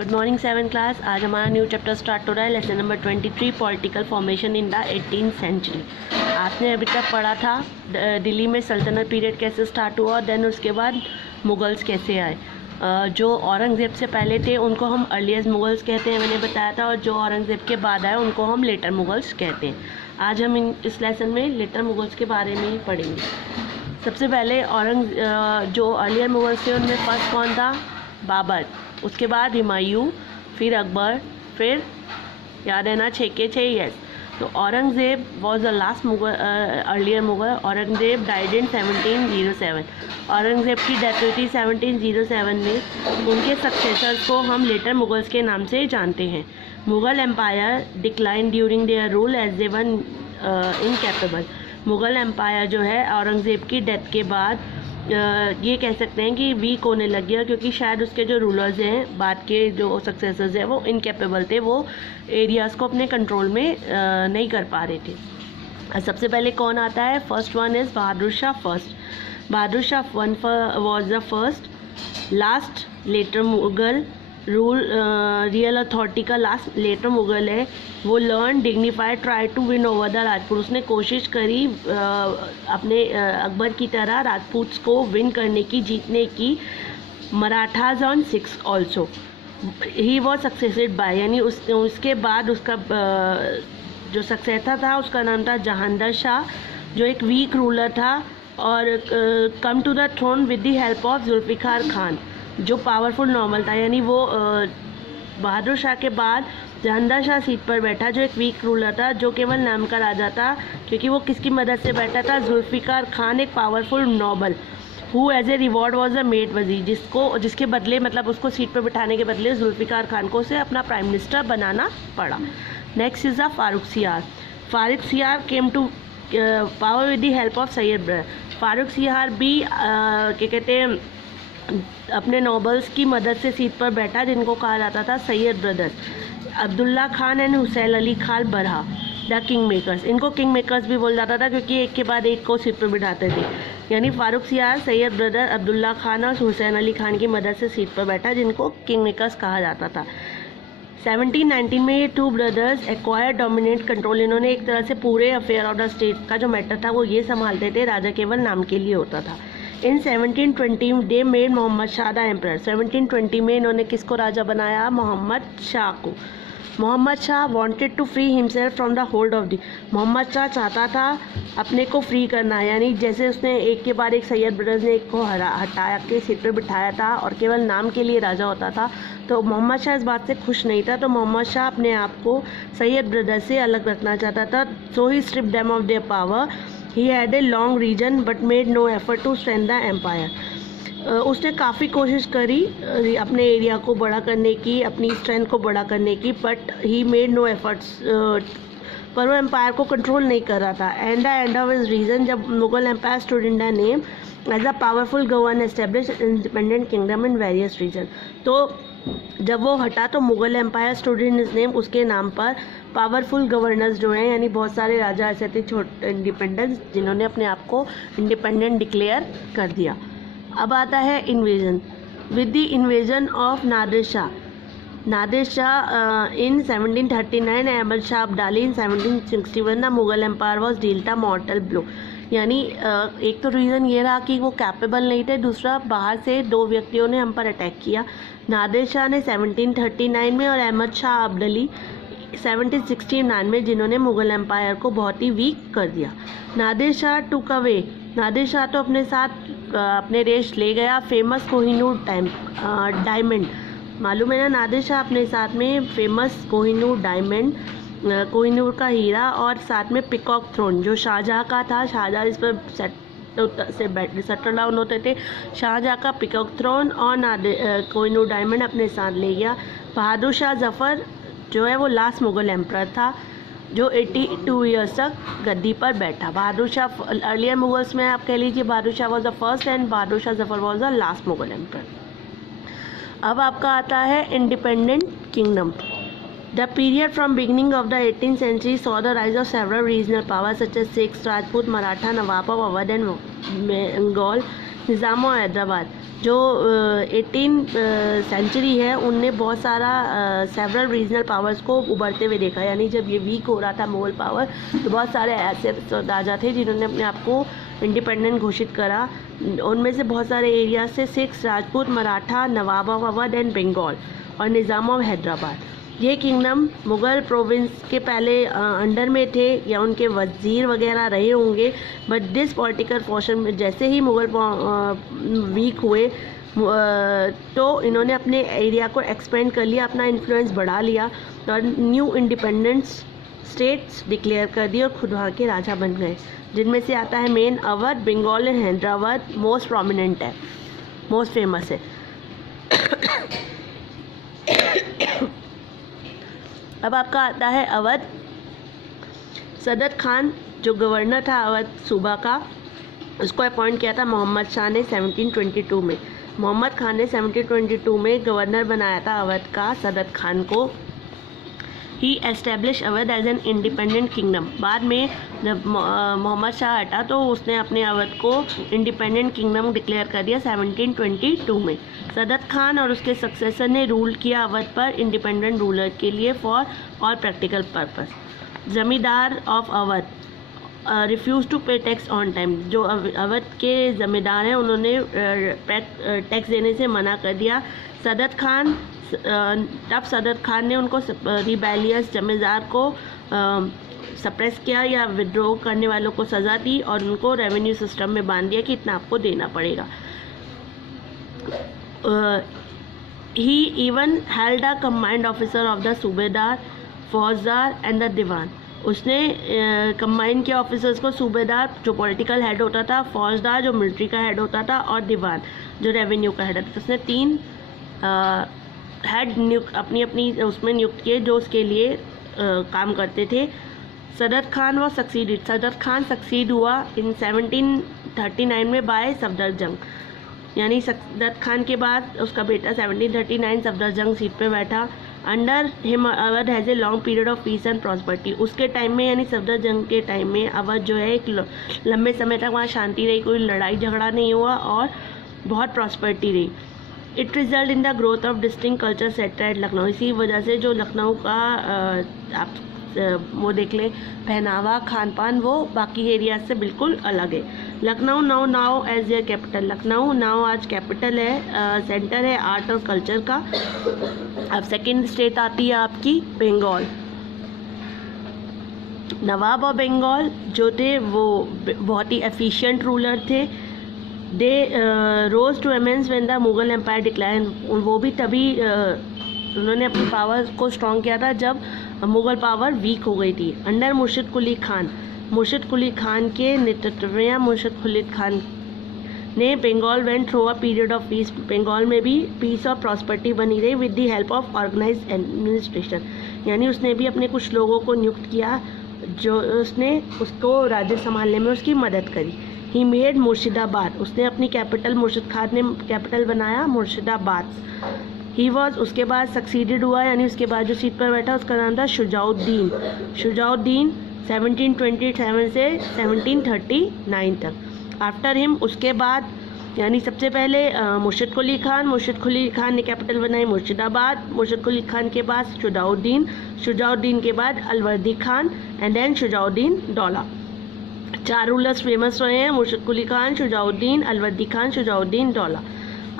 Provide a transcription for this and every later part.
Good morning 7 class. आज हमारा new chapter start हो रहा है। Lesson number 23 political formation in the 18th century. आपने अभी तक पढ़ा था दिल्ली में सल्तनत पीरियड कैसे स्टार्ट हुआ, देन उसके बाद मुगल्स कैसे आए। जो औरंगज़ेब से पहले थे उनको हम अर्लीस्ट मुगल्स कहते हैं, मैंने बताया था, और जो औरंगज़ेब के बाद आए उनको हम लेटर मुगल्स कहते हैं। आज हम इस लेसन में लेटर मुगल्स के बारे में ही पढ़ेंगे। सबसे पहले जो अर्लियर मुगल्स थे उनमें फर्स्ट कौन था? बाबर, उसके बाद हुमायूं, फिर अकबर, फिर याद है ना 6 के 6 यस। तो Aurangzeb was the last Mughal earlier Mughal. Aurangzeb died in 1707। Aurangzeb की डेथ हुई थी 1707 में। उनके सक्सेसर्स को हम लेटर मुगल्स के नाम से जानते हैं। Mughal empire decline during their rule as they one incapable. Mughal empire जो है औरंगज़ेब की डेथ के बाद ये कह सकते हैं कि वीक होने लग गया, क्योंकि शायद उसके जो रूलर्स हैं, बाद के जो सक्सेसर्स हैं, वो इनकेपेबल थे, वो एरियाज़ को अपने कंट्रोल में नहीं कर पा रहे थे। सबसे पहले कौन आता है? First one is Bahadur Shah first. Bahadur Shah one was the first last later Mughal rule, real authority का लास्ट लेटर मुगल है। वो learn dignified try to win over the Rajput. उसने कोशिश करी अपने अकबर की तरह राजपूत्स को विन करने की, जीतने की। Marathas on 6 also he was succeeded by, यानी उसके बाद उसका जो सक्सेसर था उसका नाम था जहांगीर शाह, जो एक वीक रूलर था, और come to the throne with the help of Zulfiqar Khan, जो पावरफुल नॉर्मल था। यानी वो बहादुर शाह के बाद जहांगीर शाह सीट पर बैठा, जो एक वीक रूलर था, जो केवल नाम का राजा था, क्योंकि वो किसकी मदद से बैठा था? जुल्फ़िकार खान, एक powerful noble who as a reward was a made wazir, जिसके बदले, मतलब उसको सीट पर बिठाने के बदले जुल्फ़िकार खान को उसे अपना प्राइम मिनिस्टर बनाना पड़ा। Next is Farooq Siyar. Farrukh Siyar came to power with the help of Sayyid brother. Farrukh Siyar भी क्या कहते हैं, अपने नॉबल्स की मदद से सीट पर बैठा, जिनको कहा जाता था सैयद ब्रदर्स। अब्दुल्ला खान एंड हुसैन अली खान बरहा, द किंग मेकर्स। इनको किंग मेकर्स भी बोला जाता था, क्योंकि एक के बाद एक को सीट पर बिठाते थे। यानी फारूक सियार, सैयद ब्रदर, अब्दुल्ला खान और हुसैन अली खान की मदद से सीट पर बैठा, जिनको किंग मेकर्स कहा जाता था। 1719 में ये 2 ब्रदर्स एक्वायर डोमिनेट कंट्रोल। इन्होंने एक तरह से पूरे अफेयर ऑफ द स्टेट का जो मैटर था वो ये संभालते थे, राजा केवल नाम के लिए होता था। In 1720 they made Mohammad Shah the emperor. 1720 में इन्होंने किसको राजा बनाया? मोहम्मद शाह को। Mohammad Shah wanted to free himself from the hold of the. Mohammad Shah चाहता था अपने को फ्री करना, यानी जैसे उसने एक के बाद एक सैयद ब्रदर्स ने एक को हटाया के सीट पर बिठाया था और केवल नाम के लिए राजा होता था, तो मोहम्मद शाह इस बात से खुश नहीं था। तो मोहम्मद शाह अपने आप को सैयद ब्रदर्स से अलग रखना चाहता था। So he strip them off their power. He had a long region but made no effort to strengthen the empire. उसने काफ़ी कोशिश करी अपने एरिया को बड़ा करने की, अपनी स्ट्रेंथ को बड़ा करने की, but he made no efforts. पर वो एम्पायर को कंट्रोल नहीं कर रहा था। And the end of his region, जब Mughal empire stood in the name as a powerful govern establish independent kingdom in various region. तो जब वो हटा तो Mughal empire stood in his name, उसके नाम पर पावरफुल गवर्नर्स जो हैं, यानी बहुत सारे राजा ऐसे थे छोटे इंडिपेंडेंस, जिन्होंने अपने आप को इंडिपेंडेंट डिक्लेयर कर दिया। अब आता है invasion. With the invasion of Nadir Shah in 1739 Ahmad Shah Abdali in 1761 the Mughal empire was dealt a mortal blow. यानी एक तो रीज़न ये रहा कि वो कैपेबल नहीं थे, दूसरा बाहर से 2 व्यक्तियों ने हम पर अटैक किया। नादिर शाह ने 1739 में और अहमद शाह अब्दाली 1769 में, जिन्होंने मुगल एम्पायर को बहुत ही वीक कर दिया। Nadir Shah took away. नादिर शाह तो अपने साथ अपने देश ले गया फेमस कोहिनूर डायमंड। मालूम है ना, नादिर शाह अपने साथ में फेमस कोहिनूर डायमंड, कोहिनूर का हीरा, और साथ में पिकॉक थ्रोन जो शाहजहाँ का था। शाहजहाँ इस पर सेटल डाउन होते थे। शाहजहाँ का पिकॉक थ्रोन और कोहिनूर डायमंड अपने साथ ले गया। बहादुर शाह जफ़र जो है वो लास्ट मुगल एम्परर था, जो 82 ईयर्स तक गद्दी पर बैठा। बहादुर शाह अर्लियर मुगल्स में आप कह लीजिए Bahadur Shah was the first and Bahadur Shah Zafar was the last Mughal emperor. अब आपका आता है independent kingdom. The period from beginning of the 18th century saw the rise of several regional powers such as Sikhs, Rajput, Maratha, Nawab of Awadh and Bengal, Nizam और हैदराबाद। जो 18 century है उनने बहुत सारा सेवरल रीजनल पावर्स को उभरते हुए देखा। यानी जब ये वीक हो रहा था मुगल पावर, तो बहुत सारे ऐसे राजा थे जिन्होंने अपने आप को इंडिपेंडेंट घोषित करा। उनमें से बहुत सारे एरिया से सिक्स, राजपूत, मराठा, नवाब ऑफ अवध एंड बंगाल और निज़ाम ऑफ हैदराबाद। ये किंगडम मुग़ल प्रोविंस के पहले अंडर में थे या उनके वज़ीर वगैरह रहे होंगे, बट दिस पॉलिटिकल पोर्शन में जैसे ही मुग़ल वीक हुए तो इन्होंने अपने एरिया को एक्सपेंड कर लिया, अपना इन्फ्लुएंस बढ़ा लिया और न्यू इंडिपेंडेंस स्टेट्स डिक्लेयर कर दिए और खुद वहाँ के राजा बन गए, जिनमें से आता है main Awadh, Bengal and Hyderabad most prominent है, मोस्ट फेमस है। अब आपका आता है अवध। सदत खान जो गवर्नर था अवध सूबा का, उसको अपॉइंट किया था मोहम्मद शाह ने 1722 में। मोहम्मद खान ने 1722 में गवर्नर बनाया था अवध का सदत खान को। He establish Awadh as an independent kingdom. बाद में जब मोहम्मद शाह हटा तो उसने अपने अवध को इंडिपेंडेंट किंगडम डिक्लेयर कर दिया 1722 में। सदत खान और उसके सक्सेसर ने रूल किया अवध पर इंडिपेंडेंट रूलर के लिए फॉर ऑल प्रैक्टिकल पर्पस। जमींदार ऑफ अवध रिफ्यूज़ टू पे टैक्स ऑन टाइम। जो अवध के ज़मींदार हैं उन्होंने टैक्स देने से मना कर दिया। सदत खान तब सदत खान ने उनको रिबेलियस जमींदार को सप्रेस किया या विड्रॉ करने वालों को सज़ा दी और उनको रेवेन्यू सिस्टम में बांध दिया कि इतना आपको देना पड़ेगा। He even held a command officer of the subedar, faujdar and the दीवान। उसने कंबाइन किया ऑफिसर्स को, सूबेदार जो पॉलिटिकल हेड होता था, फौजदार जो मिलिट्री का हेड होता था और दीवान जो रेवेन्यू का हेड होता था। उसने 3 हेड अपनी अपनी उसमें नियुक्त किए जो उसके लिए काम करते थे। सदत खान वो सक्सीडेड। सदत खान सक्सीड हुआ इन 1739 में बाय सफदरजंग। यानी सदत खान के बाद उसका बेटा 1739 सफदरजंग सीट पे बैठा। Under him Awadh has a long period of piece and prosperity. उसके टाइम में यानी सफदरजंग के टाइम में अवध जो है एक लंबे समय तक वहाँ शांति रही, कोई लड़ाई झगड़ा नहीं हुआ और बहुत प्रॉस्पेरिटी रही। It result in the growth of distinct culture sector at Lucknow. इसी वजह से जो लखनऊ का आप वो देख लें पहनावा, खान पान, वो बाकी एरिया से बिल्कुल अलग है। Lucknow now as a capital. Lucknow now आज कैपिटल है, सेंटर है आर्ट और कल्चर का। अब सेकंड स्टेट आती है आपकी बंगाल। नवाब और बंगाल जो थे वो बहुत ही एफिशिएंट रूलर थे। They rose to eminence when the Mughal empire decline. वो भी तभी उन्होंने अपनी पावर को स्ट्रॉन्ग किया था जब मुग़ल पावर वीक हो गई थी। अंडर मुर्शिद कुली खान। मुर्शिद कुली खान के नेतृत्व में मुर्शिद कुली खान ने Bengal went through a period of peace. Bengal में भी पीस और प्रॉस्पेरिटी बनी रही with the help of organised administration. यानी उसने भी अपने कुछ लोगों को नियुक्त किया जो उसने उसको राज्य संभालने में उसकी मदद करी। He made Murshidabad. उसने अपनी कैपिटल, मुर्शिद खान ने कैपिटल बनाया मुर्शिदाबाद। ही वॉज उसके बाद सक्सीडेड हुआ, यानी उसके बाद जो सीट पर बैठा उसका नाम था शुजाउद्दीन। शुजाउद्दीन 1727 से 1739 तक। आफ्टर हिम उसके बाद यानी सबसे पहले मुर्शिद कुली खान। मुर्शिद कुली खान ने कैपिटल बनाई मुर्शिदाबाद। मुर्शिद कुली खान के बाद शुजाउद्दीन। शुजाउद्दीन के बाद Alivardi Khan and then Shujauddin Daula. 4 rulers famous रहे हैं, Murshid Quli Khan, Shujauddin, Alivardi Khan, Shujauddin Daula.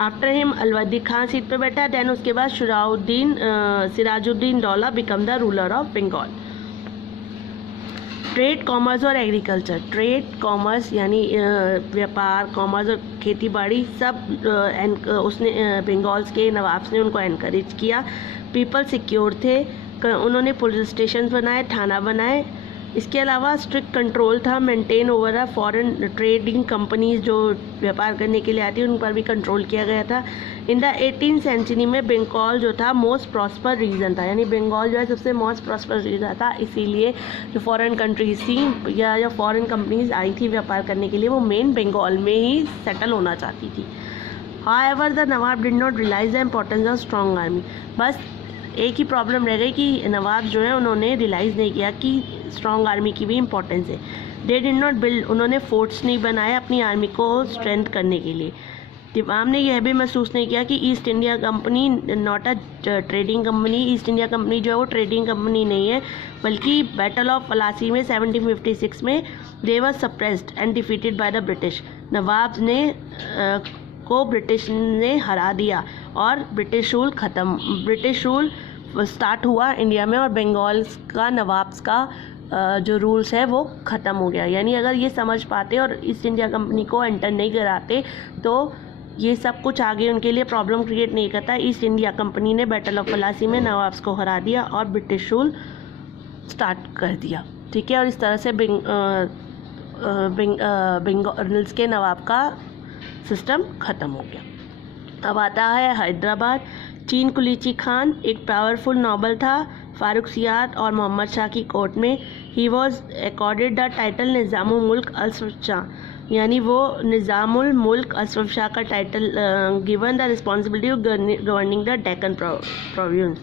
After him Alivardi Khan seat पे बैठा, देन उसके बाद Sirajuddin Daula become the ruler of Bengal. Trade, commerce और एग्रीकल्चर। ट्रेड, कॉमर्स यानी व्यापार, कॉमर्स और खेती बाड़ी सब उसने बंगाल्स के नवाब ने उनको एनकरेज किया। पीपल सिक्योर थे, उन्होंने पुलिस स्टेशन बनाए, थाना बनाए। इसके अलावा स्ट्रिक्ट कंट्रोल था maintain over a foreign trading companies जो व्यापार करने के लिए आती है, उन पर भी कंट्रोल किया गया था। इन द 18th सेंचुरी में बंगाल जो था मोस्ट प्रॉस्पर रीजन था, यानी बंगाल जो है सबसे मोस्ट प्रॉस्पर रीजन था। इसीलिए जो फॉरेन कंट्रीज थी या फॉरेन कंपनीज आई थी व्यापार करने के लिए, वो मेन बंगाल में ही सेटल होना चाहती थी। However the Nawab did not realise the importance of strong army. बस एक ही प्रॉब्लम रह गई कि नवाब जो है उन्होंने रियलाइज़ नहीं किया कि स्ट्रॉन्ग आर्मी की भी इम्पोर्टेंस है। दे डिड नॉट बिल्ड, उन्होंने फोर्ट्स नहीं बनाए अपनी आर्मी को स्ट्रेंथ करने के लिए। तिवाम ने यह भी महसूस नहीं किया कि east India company not a trading company, east India company जो है वो ट्रेडिंग कंपनी नहीं है, बल्कि बैटल ऑफ प्लासी में 1756 में they were suppressed and defeated by the British. नवाब ने को ब्रिटिश ने हरा दिया और ब्रिटिश रूल स्टार्ट हुआ इंडिया में, और बंगाल का नवाब्स का जो रूल्स है वो ख़त्म हो गया। यानी अगर ये समझ पाते और ईस्ट इंडिया कंपनी को एंटर नहीं कराते तो ये सब कुछ आगे उनके लिए प्रॉब्लम क्रिएट नहीं करता। ईस्ट इंडिया कंपनी ने बैटल ऑफ प्लासी में नवाब्स को हरा दिया और ब्रिटिश रूल स्टार्ट कर दिया, ठीक है। और इस तरह से बंगाल्स के नवाब का सिस्टम ख़त्म हो गया। अब आता है हैदराबाद। चीन कुलीची खान एक पावरफुल नॉबल था फारूक सियाद और मोहम्मद शाह की कोर्ट में। He was accorded the title Nizamul Mulk Ashraf Shah, यानी वो निज़ामुल मुल्क अशरफ शाह का title given the responsibility of governing the Deccan province,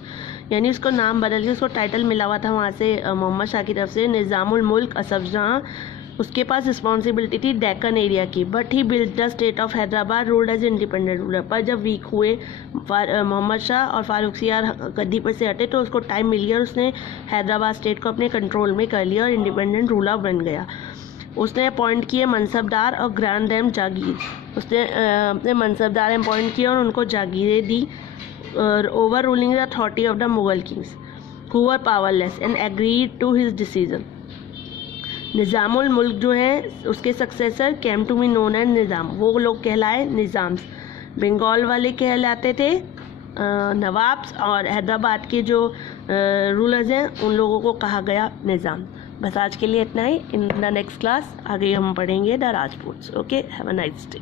यानी उसको नाम बदल के उसको टाइटल मिला हुआ था वहाँ से मोहम्मद शाह की तरफ से निज़ामुल मुल्क अशरफ शाह, उसके पास रिस्पॉन्सिबिलिटी थी डेक्कन एरिया की। But he build the state of Hyderabad, ruled as independent ruler. पर जब वीक हुए मोहम्मद शाह और फारूक सियाद गद्दी पर से हटे तो उसको टाइम मिल गया और उसने हैदराबाद स्टेट को अपने कंट्रोल में कर लिया और इंडिपेंडेंट रूलर बन गया। उसने अपॉइंट किए मनसबदार और ग्रांड देम जागीर, उसने अपने मनसबदार अपॉइंट किए और उनको जागीरें दी, over ruling the authority of the Mughal kings who were powerless and agreed to his decision. Nizamul Mulk जो है उसके successor came to be known as Nizam, वो लोग कहलाए निज़ाम्स। बंगाल वाले कहलाते थे नवाब्स, और हैदराबाद के जो रूलर्स हैं उन लोगों को कहा गया निज़ाम। बस आज के लिए इतना ही। इन द नेक्स्ट क्लास आगे हम पढ़ेंगे the Rajputs. Okay, have a nice day.